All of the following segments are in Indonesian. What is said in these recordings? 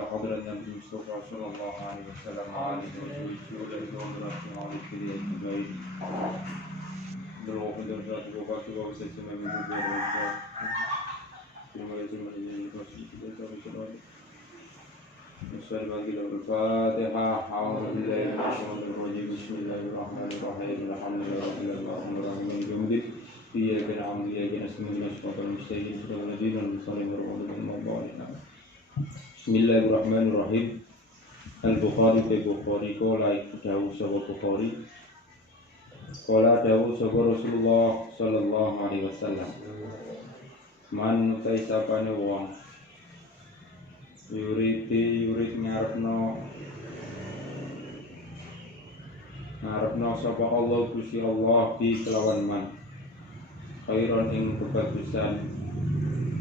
إلى حضرة النبي المصطفى صلى الله عليه وسلم وعلى وجوده الدولة في عالي كلية الجبائل بالوقت درجات وقات وسيسمى من جبائل والجبائل ثم يتم الجنة الرسول صلى الله عليه وسلم نسأل الله الفاتحة أعوذ بالله من الشيطان الرجيم بسم الله الرحمن الرحيم الحمد لله رب العالمين الرحمن الرحيم إياك نعبد وإياك نستعين صراط المستقيم صراط الذين أنعمت عليهم غير المغضوب عليهم Bismillahirrahmanirrahim. Al-Bukhari fi Bukhari qala dawu sapa Bukhari qala dawu sapa Rasulullah sallallahu alaihi wasallam man kaisapane wong yurid ngarepno sapa Allah Gusti Allah bi kelawan man khairon ing kebagusan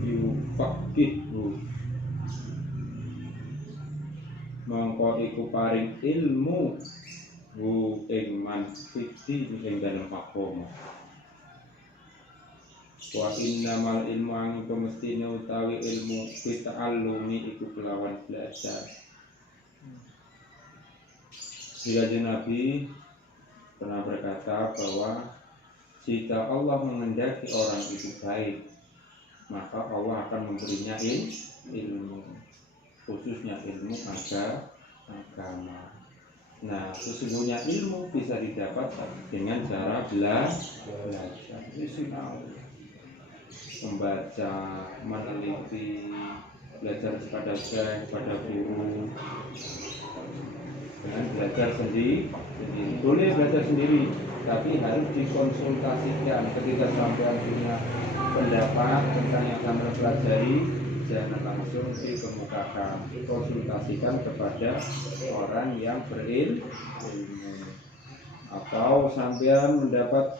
yufaqihu mongko iku paring ilmu hu ing man fiksi ing dalem agama. Wa innamal ilmu ang pemestine utawi ilmu bita'allumi iku kelawan belajar. Sehingga Nabi pernah berkata bahwa jika Allah mengendaki orang itu baik, maka Allah akan memberinya ilmu, khususnya ilmu agama. Nah, sesungguhnya ilmu bisa didapat dengan cara belajar, membaca, meneliti, belajar kepada syekh, kepada guru, dengan belajar sendiri. Boleh belajar sendiri, tapi harus dikonsultasikan. Ketika sampai punya pendapat tentang yang akan mempelajari, jangan langsung dikemukakan, konsultasikan kepada orang yang berilmu. Atau sampean mendapat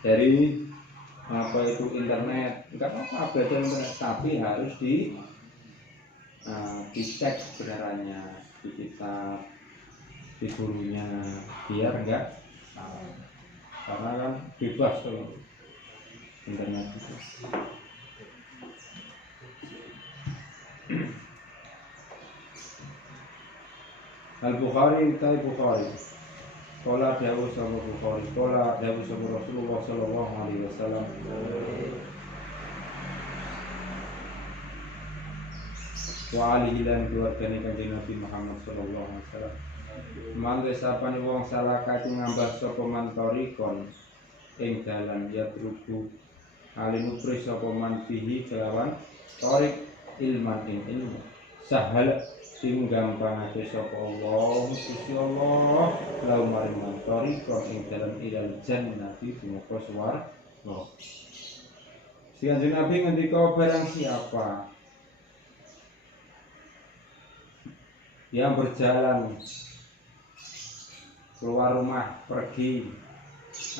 dari internet, enggak apa-apa belajar internet, tapi harus dicek kebenarannya di kitab, di gurunya, biar enggak salah. Karena kan bebas kalau internet itu. Al-Bukhari utai Bukhari qala dawu sapa Bukhari qala dawu sapa Rasulullah sallallahu alaihi wasallam wa alihi lan keluargane Kanjeng Nabi Muhammad sallallahu alaihi wasallam mangke sapane wong salaka ngambah sapa mantorikon ing dalan yatrubu alinupri sapa man fihi kelawan torik ilman ing ilmu sahal sing gampangake sapa Allah Gusti Allah lau maring mantori kok ing dalam ilal jannati sumaka swarga. Si Kanjeng Nabi ngendika barang siapa yang berjalan keluar rumah pergi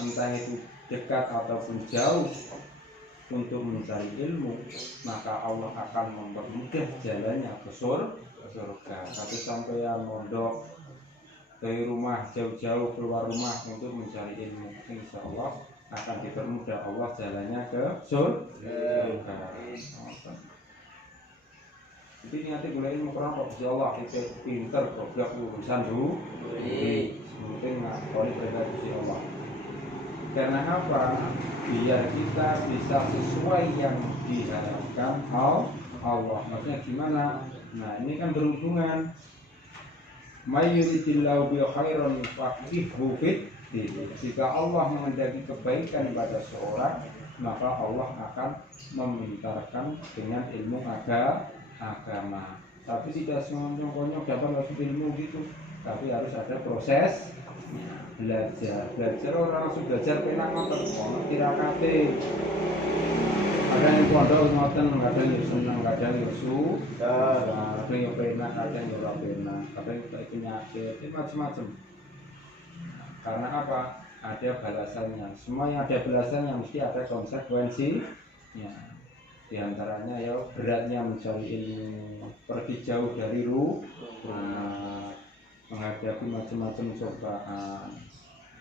entah itu dekat ataupun jauh untuk mencari ilmu, maka Allah akan mempermudah jalannya ke surga. Tapi sampeyan mondok dari rumah jauh-jauh keluar rumah untuk mencari ilmu, insya Allah akan dipermudah Allah jalannya ke surga. Jadi nanti mulai ilmu kenapa? Insya Allah kita pinter goblok urusan dulu. Mungkin nggak boleh berarti Allah. Karena apa? Biar kita bisa sesuai yang diharapkan Allah. Maksudnya gimana? Nah, ini kan berhubungan. May yuridillahu bi khairan yufaqihuhu fid din. Jika Allah mengendaki kebaikan pada seorang, maka Allah akan memintarkan dengan ilmu agama. Tapi tidak semuanya dapat langsung ilmu gitu. Tapi harus ada proses belajar orang langsung belajar penak ngoten ono tirakate. Ada yang pondok ngoten, kadang yo seneng, kadang yo kadang yo penak, kadang yo ora penak, kadang yo penyakit, macam-macam. Karena apa? Ada balasannya. Semua yang ada balasannya mesti ada konsekuensinya. Di antaranya ya beratnya mencari ilmu, pergi jauh dari rumah, menghadapi macam-macam cobaan.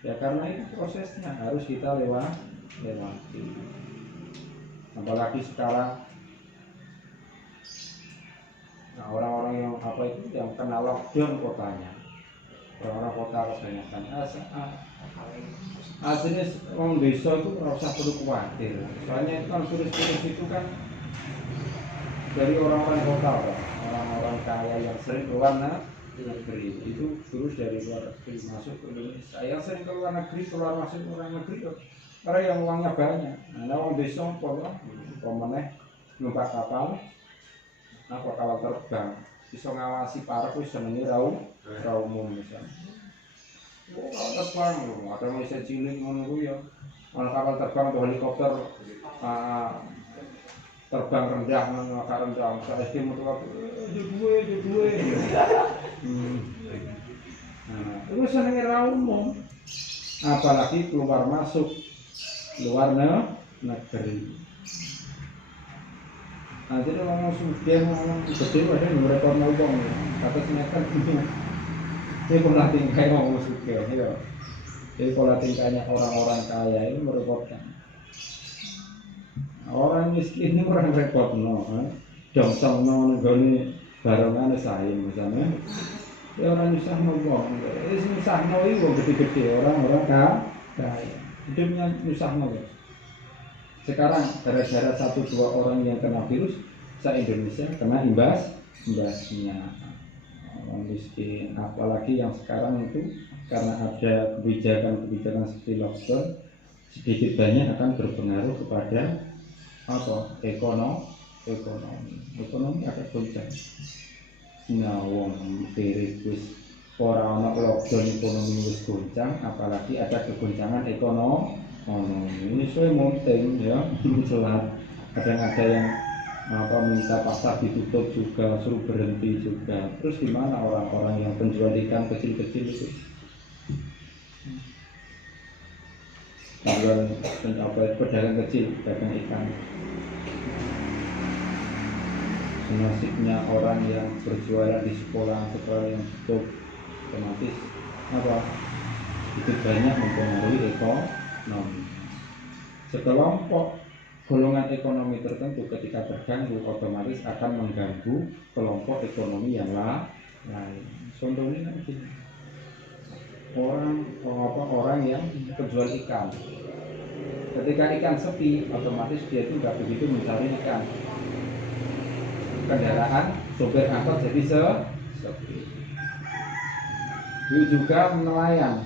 Ya karena itu prosesnya harus kita lewati. Apalagi sekarang, nah, orang-orang yang apa itu yang kena lockdown kotanya. Orang-orang kota kebanyakan aslinya orang desa itu nggak usah perlu khawatir. Soalnya itu kan turis-turis itu kan dari orang-orang kota, Pak. Orang-orang kaya yang sering keluar negeri itu terus dari luar negeri masuk ke Indonesia. Yang sering keluar negeri keluar masuk orang negeri orang yang uangnya banyak. Nah, orang desa pemeneh numpak kapal, kapal terbang, bisa ngawasi para kuwi senenge ra umum misalnya. Oh, kapal terbang lho, ada Malaysia cilik ngono kuwi ya. Ana kapal terbang atau helikopter terbang rendah nang rendah, saya SD metu duwe. Nah, terus senenge ra umum. Apalagi keluar masuk luar negeri. Nanti dia ngomong sudah ngomong gede ada yang rekor ngomong kata sinetron ini pola tingkahnya ngomong sudah ya. Jadi pola tingkahnya orang-orang kaya ini merepotkan. Orang miskin ini orang repot dong sama negoni barengan saya misalnya ya orang nyusah ngomong ini nyusah itu gede-gede orang-orang kaya hidupnya nyusah ngomong. Sekarang gara-gara 1-2 orang yang kena virus, se-Indonesia kena imbasnya. Orang miskin, apalagi yang sekarang itu karena ada kebijakan seperti lockdown, sedikit banyak akan berpengaruh kepada ekonomi akan goncang. Nah, wong pirik wis ora ana lockdown ekonomi wis goncang, apalagi ada kegoncangan ekonomi. Ini saya monting ya, selat. Kadang ada yang minta pasar ditutup juga, suruh berhenti juga. Terus gimana orang-orang yang penjual ikan kecil-kecil itu? Pedagang kecil, pedagang ikan. Nasibnya orang yang berjualan di sekolah yang tutup, otomatis itu banyak mempengaruhi ekonomi. Sekelompok golongan ekonomi tertentu ketika terganggu otomatis akan mengganggu kelompok ekonomi yang lain. Contohnya orang yang penjual ikan. Ketika ikan sepi, otomatis dia itu nggak begitu mencari ikan. Kendaraan sopir angkot jadi sepi. Itu juga nelayan.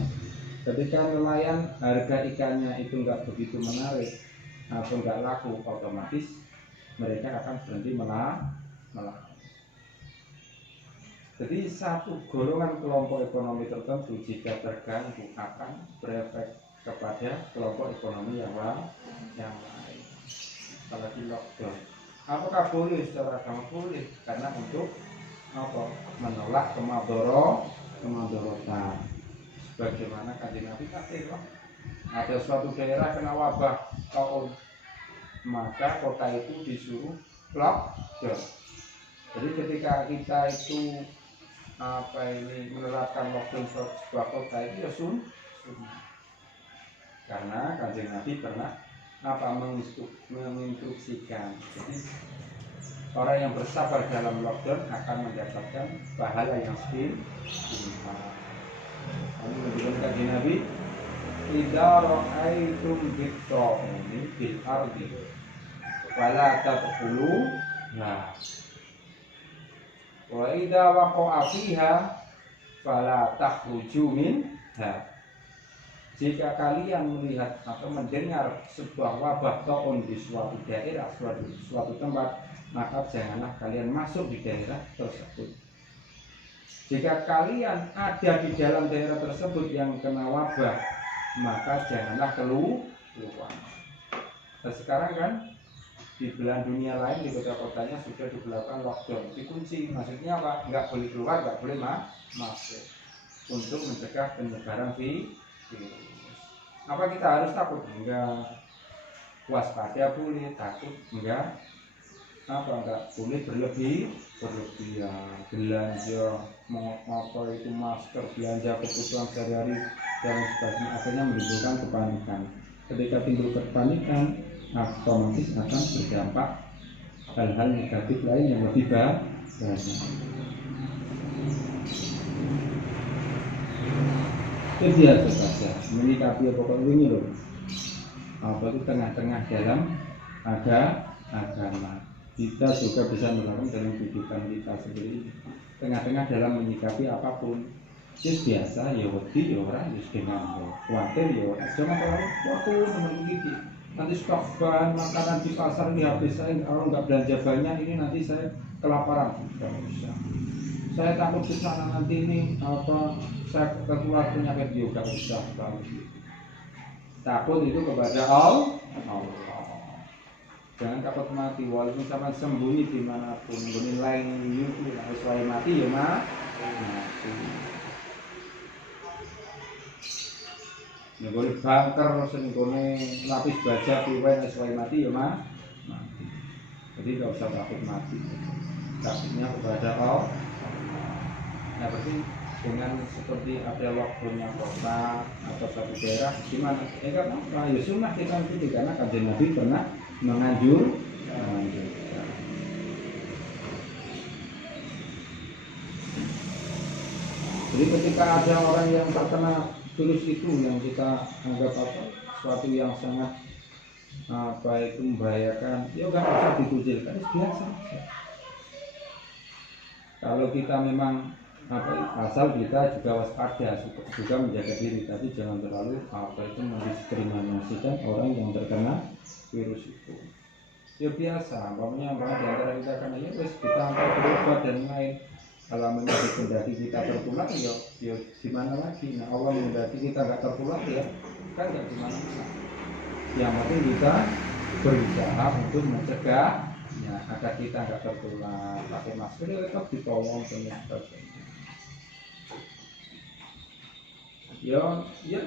Ketika nelayan harga ikannya itu nggak begitu menarik atau nggak laku, otomatis mereka akan berhenti melakukan. Jadi satu golongan kelompok ekonomi tertentu jika terganggu akan berefek kepada kelompok ekonomi yang lain. Apalagi lockdown. Apakah boleh secara agama? Boleh, karena untuk menolak kemadorotan. Bagaimana Kanjeng Nabi katakan ada suatu daerah kena wabah taun, maka kota itu disuruh lockdown. Jadi ketika kita itu menerapkan lockdown sebuah kota itu ya sunnah. Karena Kanjeng Nabi pernah menginstruksikan. Jadi orang yang bersabar dalam lockdown akan mendapatkan pahala yang setimpal. Lalu menunjukkan Kanjeng Nabi, idza ra'aitum bit-ta'uni bil ardi fala tadkhulu wa idza waqa'a fiha fala takhruju minha. Jika kalian melihat atau mendengar sebuah wabah ta'un di suatu daerah, suatu tempat, maka janganlah kalian masuk di daerah tersebut. Jika kalian ada di dalam daerah tersebut yang kena wabah, maka janganlah keluar. Nah, sekarang kan di belahan dunia lain, di kota-kotanya sudah diberlakukan lockdown, dikunci. Maksudnya apa? Nggak boleh keluar, nggak boleh masuk, untuk mencegah penyebaran virus. Apa kita harus takut? Enggak. Waspada boleh, takut enggak. Enggak boleh berlebihan. Belanja itu masker, belanja kebutuhan sehari-hari dan sebagainya, akhirnya menimbulkan kepanikan. Ketika timbul kepanikan, otomatis akan berdampak hal-hal negatif lain yang lebih banyak. Itu biasa saja menyikapi pokok ini loh. Apa itu tengah-tengah dalam agama. Kita juga bisa melakukan dalam kehidupan kita sendiri. Tengah-tengah dalam menyikapi apapun. Itu biasa ya wedi ya orang ya dengan khawatir ya orang. Jangan terlalu waktu memiliki. Nanti stok bahan makanan di pasar ini habis, saya kalau nggak belanja banyak ini nanti saya kelaparan. Nggak bisa. Saya takut di sana nanti ini apa saya keluar penyakit juga bisa takut itu kepada Allah. Jangan takut mati walaupun sampai sembunyi dimanapun guni lain itu sesuai mati ya mati. Nih bangker senggone lapis baja piwen sesuai mati ya mati. Jadi nggak usah takut mati. Takutnya kepada Allah. Nah berarti dengan seperti ada lockdownnya kota atau satu daerah gimana? Karena ya sunnah kita itu karena kajian Nabi pernah menganjurkan. Jadi ketika ada orang yang terkena virus itu yang kita anggap apa sesuatu yang sangat apa itu membahayakan, ya nggak usah dikucilkan, biasa. Kalau kita memang asal kita juga waspada juga menjaga diri, tapi jangan terlalu itu mendiskriminasikan orang yang terkena virus itu. Ya biasa, umpamanya di antara kita karena ya wes kita berobat dan lain. Kalau menghendaki kita tertular ya gimana lagi? Nah Allah menghendaki kita nggak tertular ya kan nggak gimana. Yang penting kita berusaha untuk mencegah ya agar kita nggak tertular, pakai masker ya tetap ditolong dan sebagainya. Ya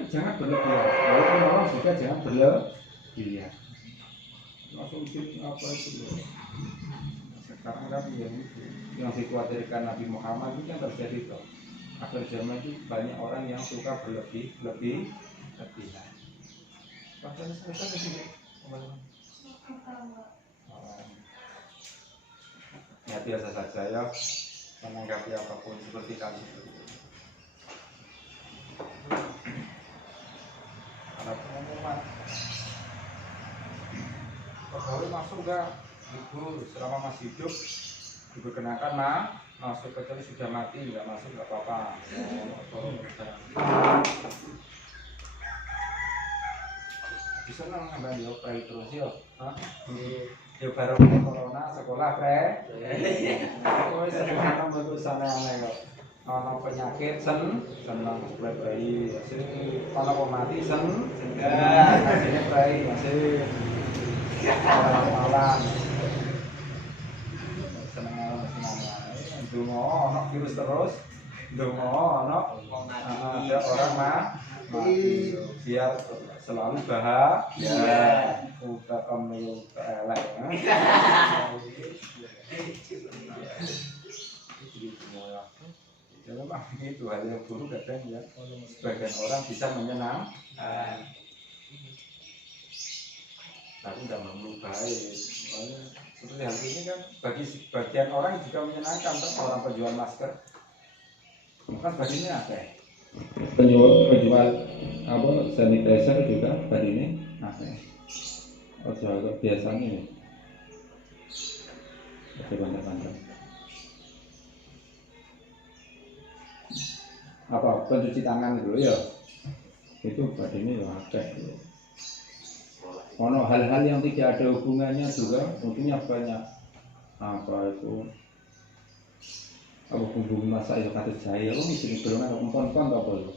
jangan berlebihan. Walaupun orang juga jangan berlebihan. Langsung apa itu loh. Sekarang kan yang dikhawatirkan Nabi Muhammad itu kan terjadi tuh. Akhir zaman itu banyak orang yang suka berlebihan. Bahkan selesai di sini. Ya biasa saja ya menanggapi apapun seperti kali itu. Karena pengumuman pegawai masuk enggak libur selama masih hidup diperkenakan masuk kecuali sudah mati enggak masuk enggak apa-apa. Bisa nambah di operasi terus ya. Ya baru corona sekolah sekarang bagus sana kok. Kalau penyakit senang bayi masih kalau mati senang masih bayi masih malam senang dungo ono virus terus dungo ono ada orang mati biar selalu bahagia udah kamu elek ya memang itu hal yang buruk kadang ya sebagian orang bisa menyenang tapi tidak melulu baik. Seperti hal ini kan bagi sebagian orang juga menyenangkan kan orang penjual masker kan baginya ada penjual apa sanitizer juga baginya ada jual biasanya nih banyak-banyak apa pencuci tangan dulu ya itu badannya ya akeh. Ono hal-hal yang tidak ada hubungannya juga tentunya banyak apa itu apa bumbu masak ya kata jahe lo mesti dibelongan ke kompon-kompon apa lo.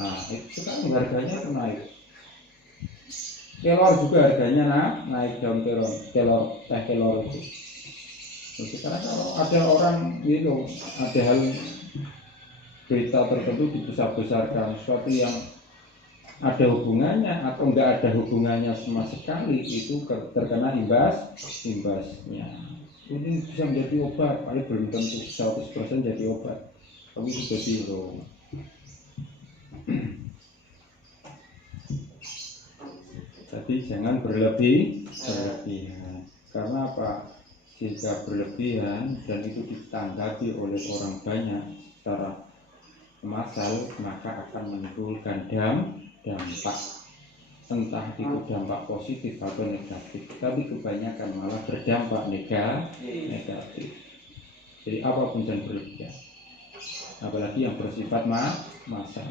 Nah itu sekarang harganya itu naik. Kelor juga harganya naik daun kelor teh kelor itu. Terus sekarang kalau ada orang gitu ada hal berita tertentu dibesar-besarkan sesuatu yang ada hubungannya atau enggak ada hubungannya sama sekali itu terkena imbasnya. Ini bisa menjadi obat, paling belum tentu 100% jadi obat, tapi itu jadi loh. Jadi jangan berlebihan. Karena apa? Jika berlebihan dan itu ditanggapi oleh orang banyak secara massal, maka akan menimbulkan dampak, entah itu dampak positif atau negatif, tapi kebanyakan malah berdampak negatif. Jadi apapun yang berlebihan, apalagi yang bersifat massal.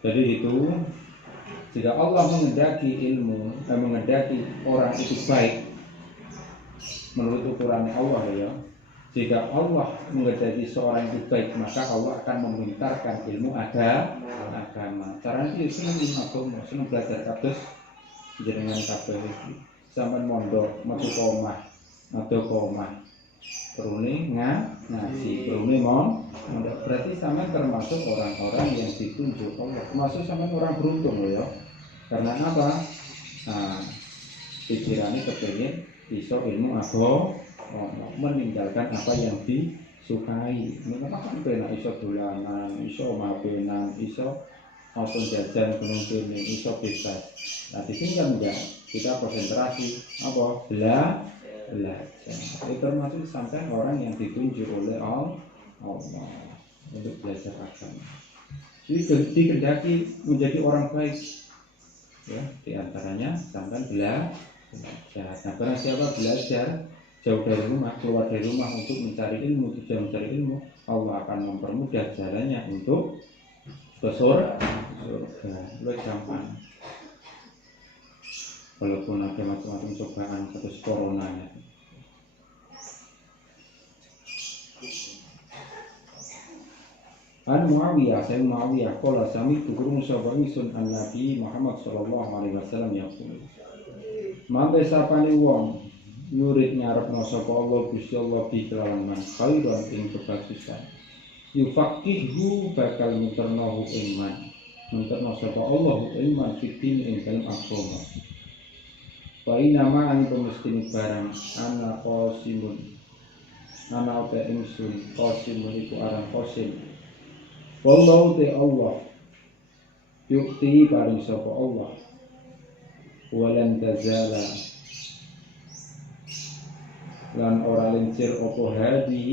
Jadi itu, jika Allah mengendaki mengendaki orang itu baik menurut ukurannya Allah ya. Jika Allah mengendaki seorang itu baik, maka Allah akan memintarkan ilmu agama. Caranya itu senang agama, senang belajar kados jenengan kabeh iki. Sampeyan mondok metu omah, perune ngaji, perune mondok. Berarti sampeyan termasuk orang-orang yang ditunjuk Allah. Termasuk sampeyan orang beruntung loh ya. Karena apa? Nah, pikirannya kepengin iso ilmu agama, meninggalkan apa yang disukai. Memang kan penak iso dolanan, iso mabenan, iso maupun jajan gunung kene, iso bebas. Nah di sini kan enggak, kita konsentrasi apa? Belajar. Itu termasuk sampai orang yang ditunjuk oleh Allah untuk belajar agama. Jadi dikehendaki menjadi orang baik. Ya, diantaranya sampai belajar. Nah, barang siapa belajar jauh dari rumah, keluar dari rumah untuk mencari ilmu, tujuan mencari ilmu, Allah akan mempermudah jalannya untuk ke surga. Lebih gampang. Walaupun ada macam-macam cobaan atau coronanya. An Muawiyah, saya Muawiyah, qala sami'tu gurung sahabat sun an Nabi Muhammad sallallahu alaihi wasallam yaqul. Mangke sapane wong yurid nyarepno sapa Allah Gusti Allah bi kelawan man khairan ing kebagusan. Yufaqihu bakal muterno iman. Muterno sapa Allah iman fitin ing dalem agama. Wa inna ma an pemestine barang ana qasimun. Ana ota ingsun qasimun iku aran qasim. Wallahu te Allah yukti paring sapa Allah walan tazala lan ora lincir apa hadi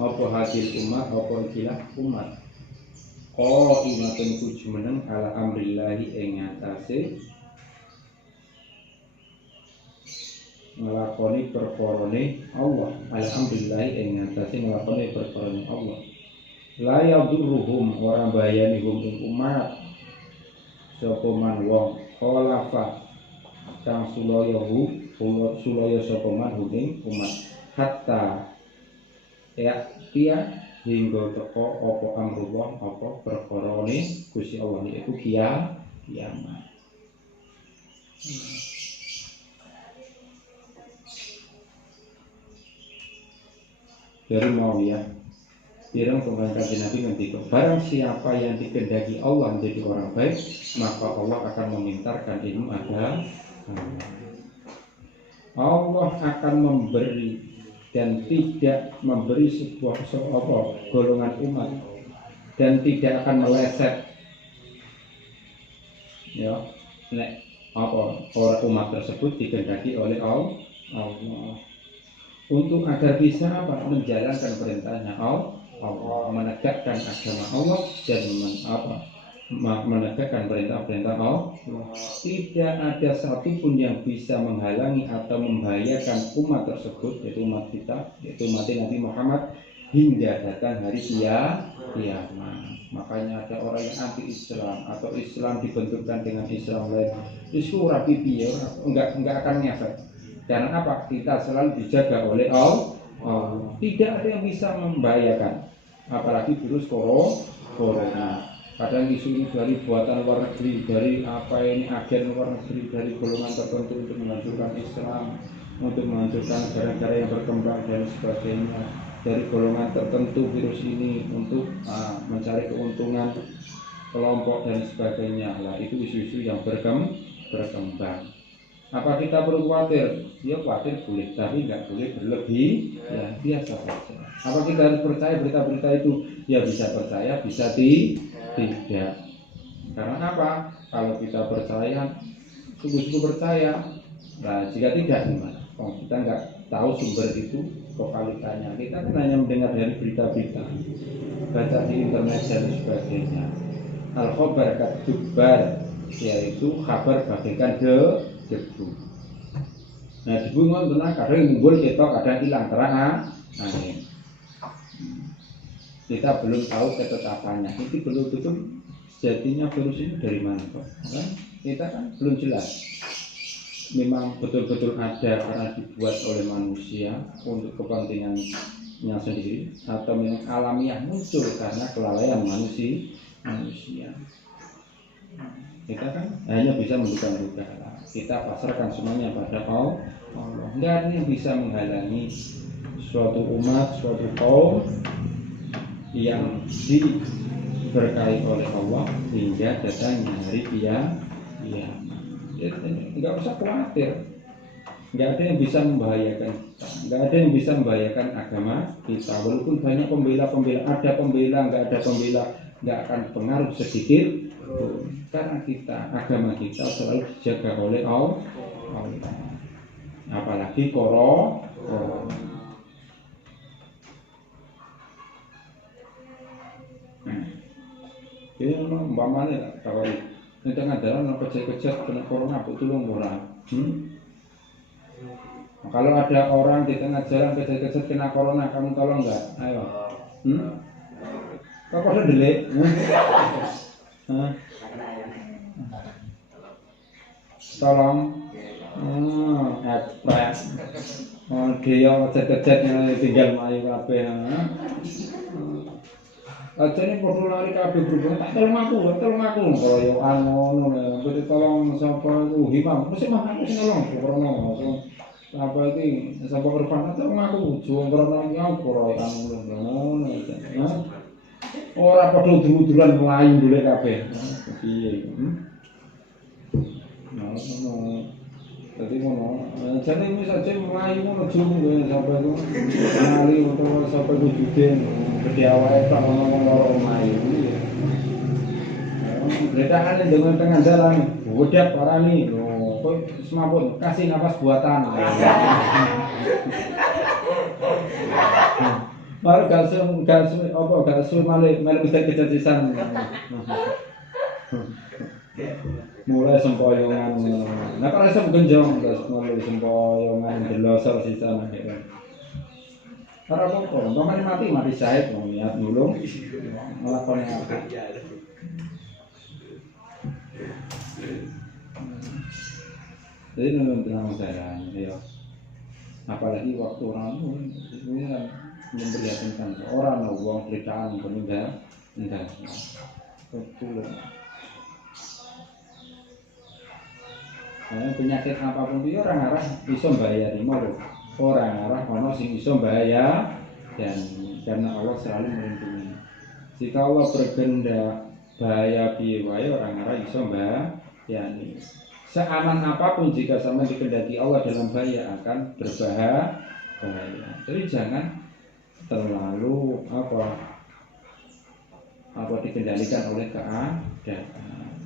apa hadil umat apa ikilah umat imatun kuju meneng ala amrillahi ing atase ngelakoni perkorone Allah. Alhamdulillah ing ngatasi ngelakoni perkorone Allah. La yadurruhum ora bayani hum ing umat sapa man wong khalafa kang sulaya sapa man hum ing umat hatta ya dia hingga teko apa amrullah apa perkorone Gusti Allah iku kiamat. Dari Muawiyah, pirang pengangkat Nabi ngendika, barang siapa yang dikehendaki Allah menjadi orang baik, maka Allah akan memintarkan ilmu agama. Allah akan memberi dan tidak memberi sebuah golongan umat dan tidak akan meleset. Ya, orang umat tersebut dikehendaki oleh Allah. Untuk agar bisa menjalankan perintahnya Allah, menegakkan agama Allah dan menegakkan perintah-perintah Allah. Tidak ada satupun yang bisa menghalangi atau membahayakan umat tersebut, yaitu umat kita, yaitu umat Nabi Muhammad hingga datang hari kiamat. Makanya ada orang yang anti Islam atau Islam dibenturkan dengan Islam lain, itu rapi piye, enggak akan ngefek. Karena apa? Kita selalu dijaga oleh Allah. Tidak ada yang bisa membahayakan, apalagi virus corona. Kadang isu dari buatan luar negeri, dari agen luar negeri, dari golongan tertentu untuk menghancurkan Islam, untuk menghancurkan negara-negara yang berkembang dan sebagainya. Dari golongan tertentu virus ini untuk mencari keuntungan kelompok dan sebagainya. Lah itu isu-isu yang berkembang. Apa kita perlu khawatir? Ya khawatir boleh, tapi nggak boleh berlebih. Ya biasa saja. Apa kita harus percaya berita-berita itu? Ya bisa percaya, bisa tidak. Karena apa? Kalau kita percaya, sungguh-sungguh percaya. Nah, jika tidak gimana? Kalau kita nggak tahu sumber itu kevalitannya, kita kan hanya mendengar dari berita-berita, baca di internet dan sebagainya. Al-khobar kadzubar, yaitu kabar bagaikan debu. Nah, debu itu kadang mumbul ketok, kadang hilang terang angin. Kita belum tahu ketetapannya. Itu betul-betul sejatinya virus ini dari mana kok? Kan? Kita kan belum jelas. Memang betul-betul ada karena dibuat oleh manusia untuk kepentingannya sendiri, atau memang alamiah muncul karena kelalaian manusia. Kita kan hanya bisa menduga-duga. Kita pasrahkan semuanya pada Allah. Tidak ada yang bisa menghalangi suatu umat, suatu kaum yang diberkahi oleh Allah hingga datangnya hari kiamat. Nggak usah khawatir, nggak ada yang bisa membahayakan kita, nggak ada yang bisa membahayakan agama kita. Walaupun banyak pembela, ada pembela, nggak ada pembela, nggak akan pengaruh sedikit, karena agama kita selalu dijaga oleh Allah. Apalagi corona. Ini umpamanya kalau ini tengah jalan kejat-kejat kena corona, tolong murah. Kalau ada orang di tengah jalan kejat-kejat kena corona, kamu tolong nggak? Ayo. Kok pada delik? Tolong. Ekspres. Dia kejat-kejat yang tinggal mayu kabeh. Aja nih perlu lari kabeh berhubung tak tolong aku koyokan ngono lho. Kudu tolong sapa iku Himam. Mesti mah aku sing nolong krono langsung. Apa iki sapa Irfan tolong aku jombrono iki aku koyokan ngono. Nah. Ora padha dulu-duluan mlayu golek kabeh. Piye? Nah, ngono. Jadi ngono. Jane misalnya mlayu ngono jombro sampai itu ngali utawa sampai wujude gede awake tok ngono mlayu ya. Letakane dengan tengah jalan, wedap parani lho, kowe semaput kasih napas buatan. Baru gasul male mesti kejadian. Mulai sempoyongan. Nah kalau iso genjong terus mulai sempoyongan delosor sisane kene. Ora apa-apa, pamane mati syahid wong niat nulung. Nglakoni apa. Jadi nulung tenang jalan ya. Apalagi waktu orang ini kan memperlihatkan orang wong ceritaan meninggal. Betul. Penyakit apapun itu orang arah bisa bayar lima loh. Orang arah ono sing bisa bayar dan karena Allah selalu melindungi. Jika Allah berkehendak bahaya piye wae orang arah bisa bayar. Seaman apapun jika sama dikehendaki Allah dalam bahaya akan berbahaya. Jadi jangan terlalu dikendalikan oleh keadaan.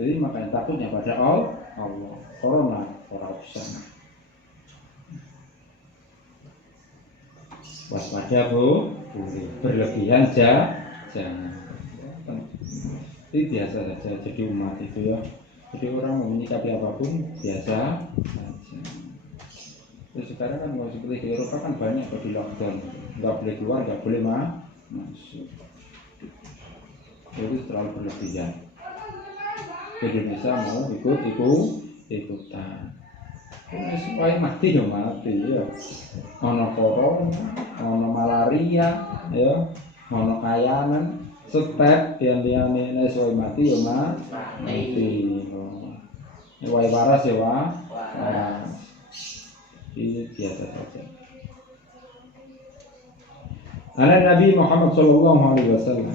Jadi makanya takutnya pada Allah. Corona orang usah. Waspada berlebihan jangan. Ini biasa saja jadi umat itu ya. Jadi orang mau menyikapi apapun biasa saja. Terus sekarang kan seperti di Eropa kan banyak di lockdown, nggak boleh keluar, nggak boleh masuk. Jadi terlalu berlebihan. Indonesia mau ikutan. Supaya mati dong mati ya. Ono corona, ono malaria, ya, ono kayanan, step yang supaya mati ya mati. Wae waras ya waras. Ini biasa saja. Nabi Muhammad sallallahu alaihi wasallam